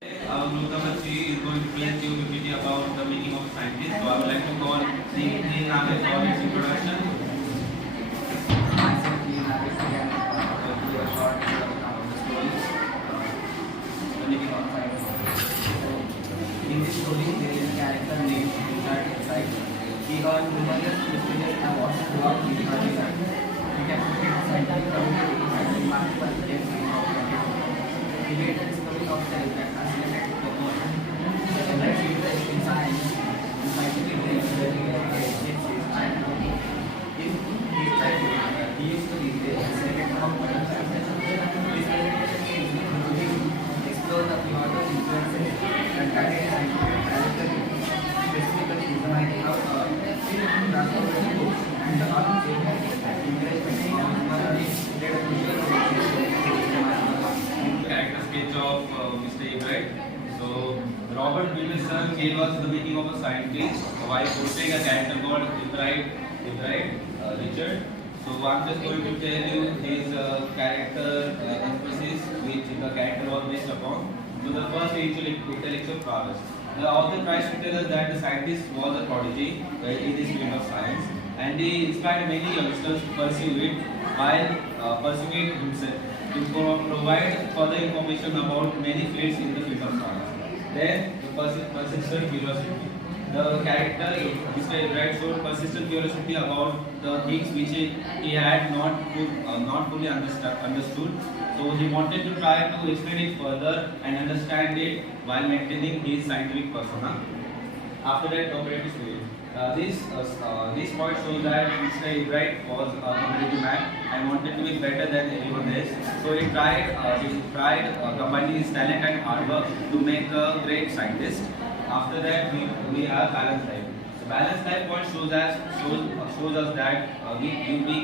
Amrutvahini is going to present you PPT about the making of a scientist. So I would like to call Dean Nagesh for his introduction. Myself, Dean Nagesh, again, will do a short introduction about the story, the making of scientist. In this story, there is a character named Instructed. He earned numerous prestigious awards throughout his early life. He captivated the scientific community and remarkable achievements of scientific. He made the discovery of cells that fascinated the world. The endless interest in science and scientific things very agencies and in his childhood, he used to be the second of modern science. His presentation is including explore the pivotal influences that guided scientific trajectory, specifically examining how transformative books and the encouragement of learning played a crucial role in Character sketch of Mr. Ibrahim. So Robert Wilson gave us the making of a scientist while portraying a character called Ibrahim Richard. So I'm just going to tell you his character emphasis which the character was based upon. So the first is intellectual prowess. The author tries to tell us that the scientist was a prodigy in his field of science, and he inspired many youngsters to pursue it while pursuing it himself to provide further information about many fields in the field of science. Then the persistent curiosity. The character Mr. Ibrahim showed persistent curiosity about the things which he had not fully understood. So he wanted to try to explain it further and understand it while maintaining his scientific persona. After that, cooperative spirit. This point shows that Mr. Ibrahim was a competitive man and wanted to be better than anyone else. So he tried combining his talent and hard work to make a great scientist. After that, we have balanced life. So balanced life point shows us that we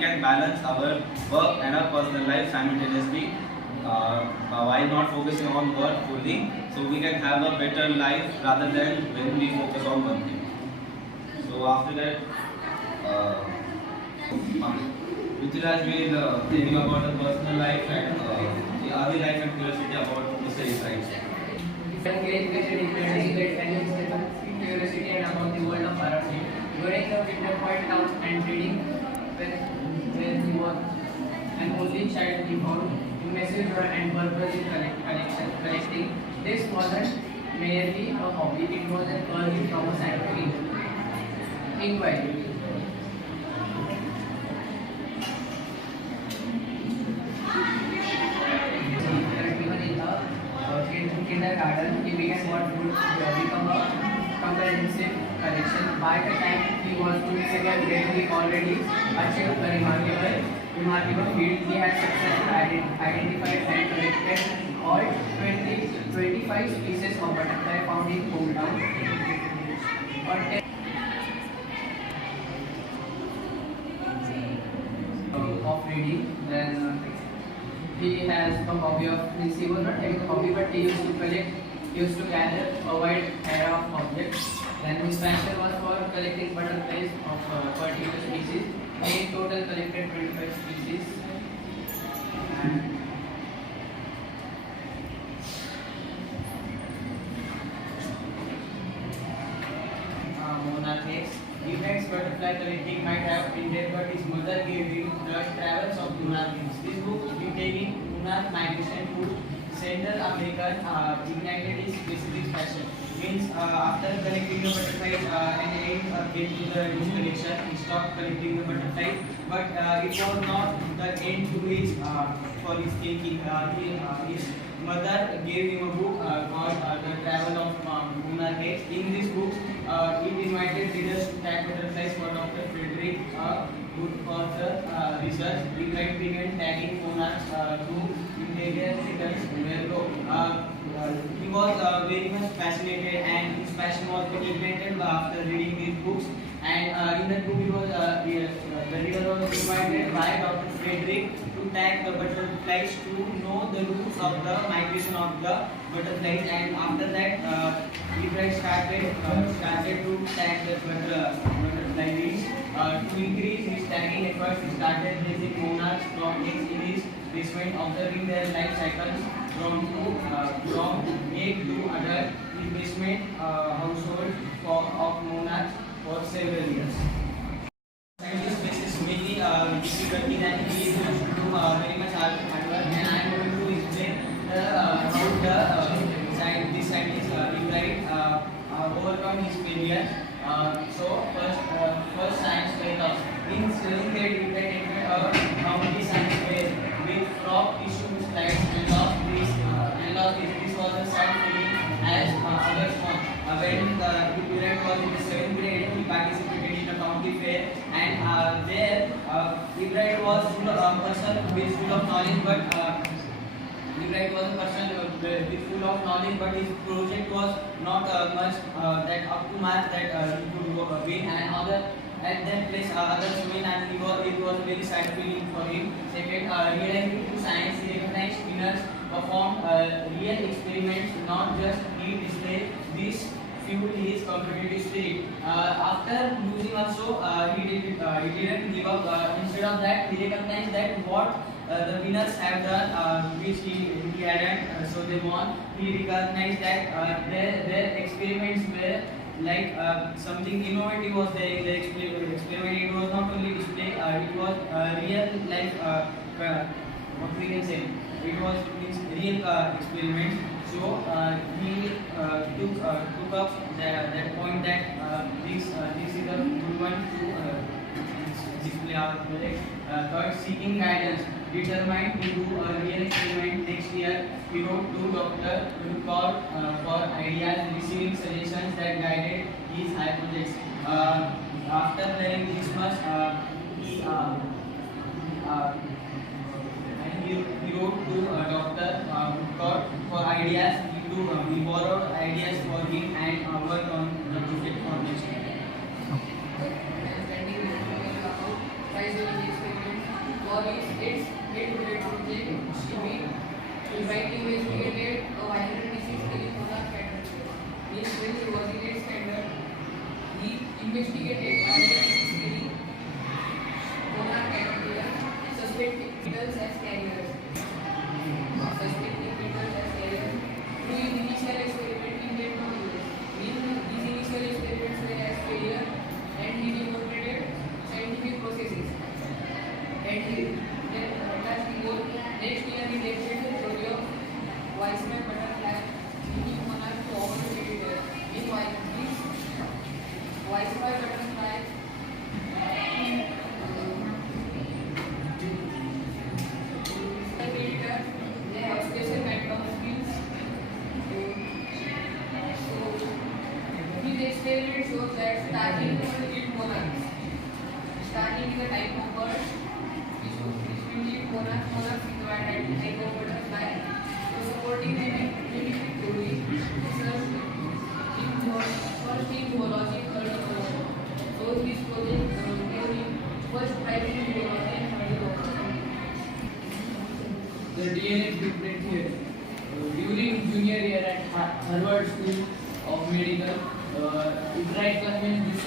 can balance our work and our personal life simultaneously while not focusing on work fully. So we can have a better life rather than when we focus on one thing. So after that, Ruturaj will tell you about the personal life and the early life and curiosity about Mr. Ibrahim. Curiosity and about the world of around him. During the winter point out and reading when he was an only child, he found immense joy and purpose in collecting. This wasn't merely a hobby, it was an early from a scientific inquiry. Kindergarten, he began what would become a comprehensive collection. By the time he was in second grade, he already achieved a remarkable feat. He had successfully identified and collected all 25 species of butterfly found in hometown. Of reading, then he has a hobby of, he was not having a hobby, but he used to collect, he used to gather a wide array of objects. Then his passion was for collecting butterflies of particular species. He in total collected 25 species. And monarch eggs. Events butterfly collecting might have ended, but his mother gave him the Travels of Monarch Eggs. This book, detailing monarch migration to Central America, ignited his specific passion. Means after collecting the butterflies and aim came to the his collection, he stopped collecting the butterflies. But it was not the end to his for his thinking. His mother gave him a book called The Travel of Monarch Eggs. In this book, it invited readers to tag butterflies for Dr. Frederick, good for the research. Ibrahim began tagging monarchs to interior returns he was very much fascinated, and his passion was ignited after reading these books. And in that book, the reader was invited by Dr. Frederick to tag the butterflies to know the routes of the migration of the butterflies. And after that, Ibrahim started to tag the butterflies. To increase his tagging efforts, he started raising monarchs from eggs in his basement, observing their life cycles from egg to main household of monarchs for several years. Scientist basis mainly difficulty that he is going to do very much hard work, and I am going to explain how this scientist Ibrahim overcome his failure. First science fair in 7th grade Ibrahim attended a community science fair with frog issue slides and lost this. This was a sad feeling as others won. When Ibrahim was in the 7th grade, he participated in a county fair, and there Ibrahim was a person who is full of knowledge, but Ibrahim was a person with full of knowledge, but his project was not much that up to mark that he could win, and other at that place others win, and it was very sad feeling for him. Second, realizing to science, he recognized winners performed real experiments, not just he display this fueled his competitive spirit. After losing also, he didn't give up. Instead of that, he recognized that what the winners have done, which he hadn't, so they won. He recognized that their experiments were like something innovative was there in the experiment. It was not only display, it was real life, what we can say, it was real experiments. So he took up that point that this is a good one to display our project. Third, seeking guidance. Determined to do a real experiment next year, he wrote to doctor who called for ideas, receiving suggestions that guided his hypothesis. After learning this much, he wrote to doctor who called for ideas. He borrowed ideas for him and worked on the project for next year. Its head-to-head project, Ibrahim investigated a viral disease killing monarch caterpillar. When he was in its standard, he investigated viral disease killing monarch caterpillar, suspecting beetles as carriers. Through his initial experiment, he made no use. These initial experiments were as failure, and he demonstrated scientific processes. Next year he lectured the theory of Weissman butterfly, unique monarch to overlook editor. Meanwhile, this Weissman butterfly editor, they have special background skills. So his experiment shows that starting will eat monarchs. Starting is a type of bird. Monarchs required at type of butterfly. So supporting the mimic theory, research first in zoology, third in zoology. So this project theory first primary zoology and third zoology. The DNA blueprint here. During junior year at Harvard School of Medical, Ibrahim convinced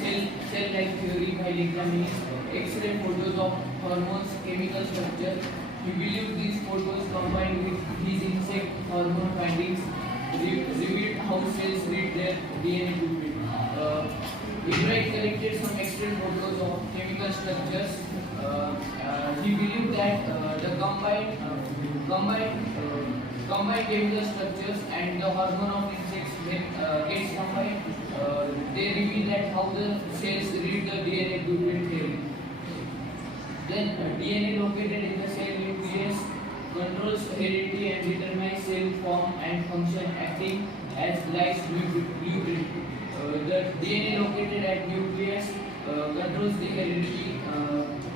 the cell-like theory by examining X-ray photos of hormones, chemical structure. He believed these photos combined with his insect hormone findings revealed how cells read their DNA blueprint. Ibrahim collected some X-ray photos of chemical structures. He believed that the combined chemical structures and the hormone of insects when gets combined, they reveal that how the cells read the DNA blueprint theory. Then DNA located in the cell nucleus controls heredity and determines cell form and function, acting as life's blueprint. The DNA located at nucleus controls the heredity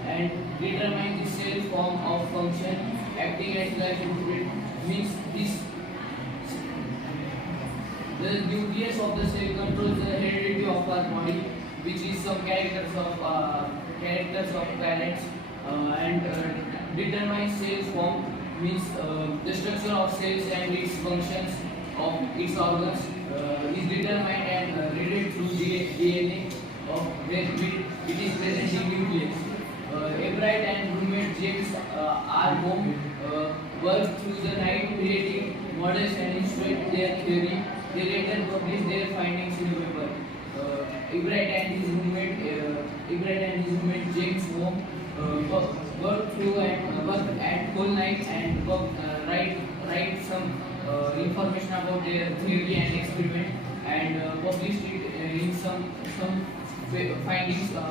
and determines the cell form of function, acting as life's blueprint. Means this the nucleus of the cell controls the heredity of our body, which is some characters of planets. And determines cells form, means the structure of cells and its functions of its organs is determined and read through DNA of when it is present in nucleus. Ebright and roommate James R. Home worked through the night creating models and instrument their theory, they later published their findings in a paper. Ebright and his roommate James Home worked through and worked at whole night and write some information about their theory and experiment and published it in some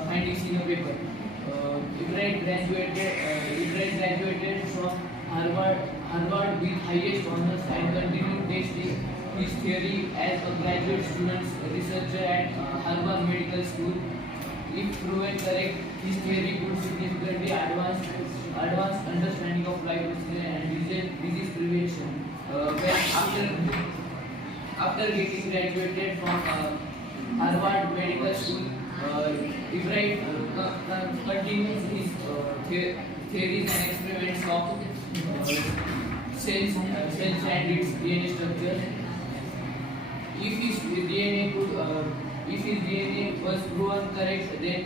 findings in a paper. Ebright graduated from Harvard with highest honors and continued testing his theory as a graduate student researcher at Harvard Medical School. If proven correct, his theory could significantly advance understanding of life and disease prevention. When after getting graduated from Harvard Medical School, Ebright continues his theories and experiments of cells and its DNA structure. If his DNA was proven correct, then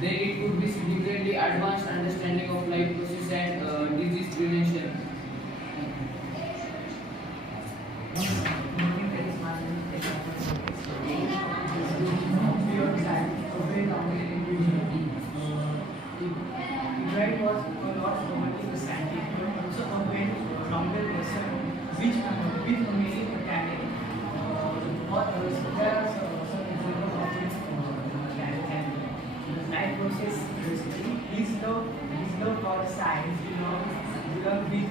it could be significantly advanced understanding of life process and disease prevention. Ebright was a lot only a scientist, but also a well-rounded person, with many talent. There are some examples of his talent. The life process, his love for science, belong with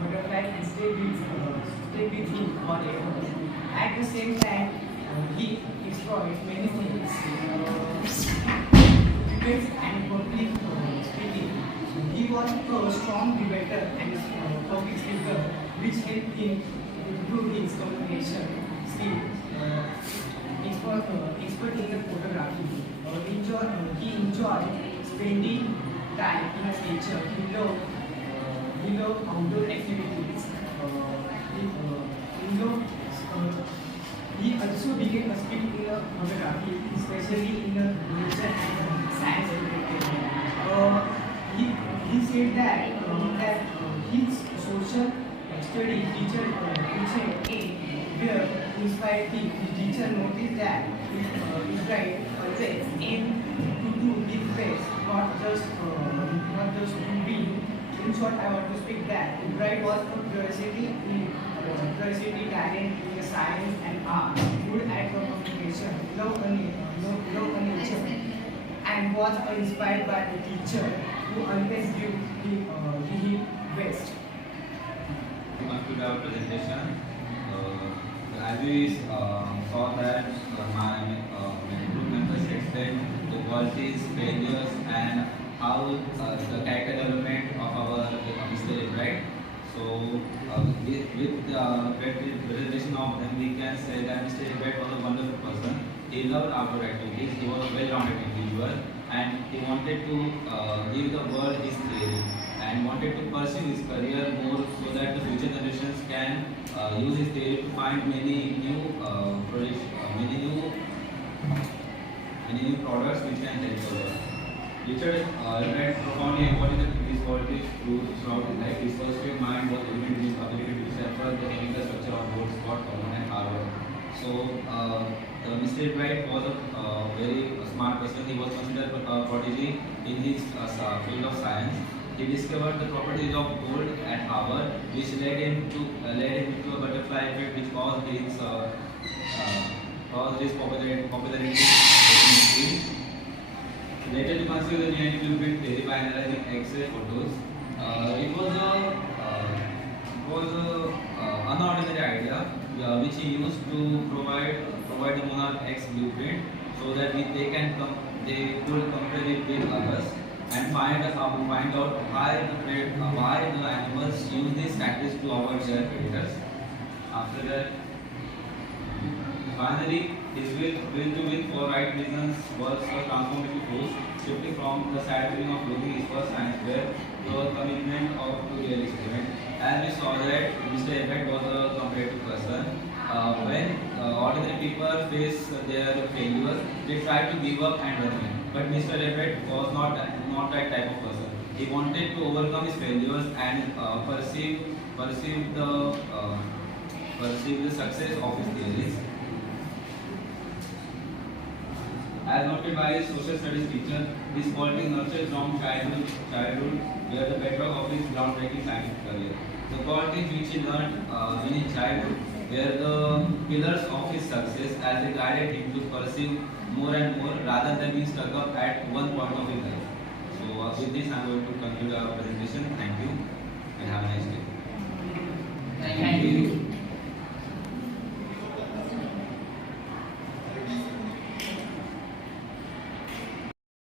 butterfly and stay with him forever. At the same time, he exploits many things. Debates and public speaking. He was a strong debater and public speaker, which helped him improve his communication skill. Expert in the photography. He enjoyed spending time in nature. He loved outdoor activities. He also became a skilled in photography, especially in the nature and science related. He said that his social study teacher were inspired him. His teacher noticed that Ebright always aimed to do his best, not just to win. In short, I want to speak that Ebright was a curiosity talent in the science and art, good at communication, love nature, and was inspired by the teacher who always gave him best. To conclude our presentation, as we saw that my group members explained the qualities, failures, and how the character development of our Mr. Ebright. So, with the presentation of them, we can say that Mr. Ebright was a wonderful person. He loved outdoor activities. He was a well-rounded individual, and he wanted to give the world his theory and wanted to pursue his career more so that the future generations can use his theory to find many new products which can help the world. Richard Ebright profoundly embodied these qualities throughout his life. His first in mind was evident in his ability to decipher the chemical structure of both Scott, Common, and Harvard. So, Mr. Ebright was a very smart person. He was considered a prodigy in his field of science. He discovered the properties of gold at Harvard, which led him to a butterfly effect, which caused his popularity. Later, to consider the DNA blueprint theory by analyzing X-ray photos. It was an unordinary idea which he used to provide the Monarch X blueprint so that they could compare it with others and find out why the animals use these tactics to avoid their predators. After that, finally, his will to win for right reasons was a transformative force, shifting from the sad feeling of losing his first science fair to a commitment to real experiment. As we saw that Mr. Ebright was a comparative person. When ordinary people face their failures, they try to give up and run away. But Mr. Ebright was not that type of person. He wanted to overcome his failures and perceive the perceive the success of his theories. As noted by his social studies teacher, his quality nurtured from childhood were the bedrock of his groundbreaking scientific career. The qualities which he learned in his childhood were the pillars of his success as they guided him to pursue more and more rather than being stuck up at one point of his life. So with this I am going to conclude our presentation. Thank you and have a nice day.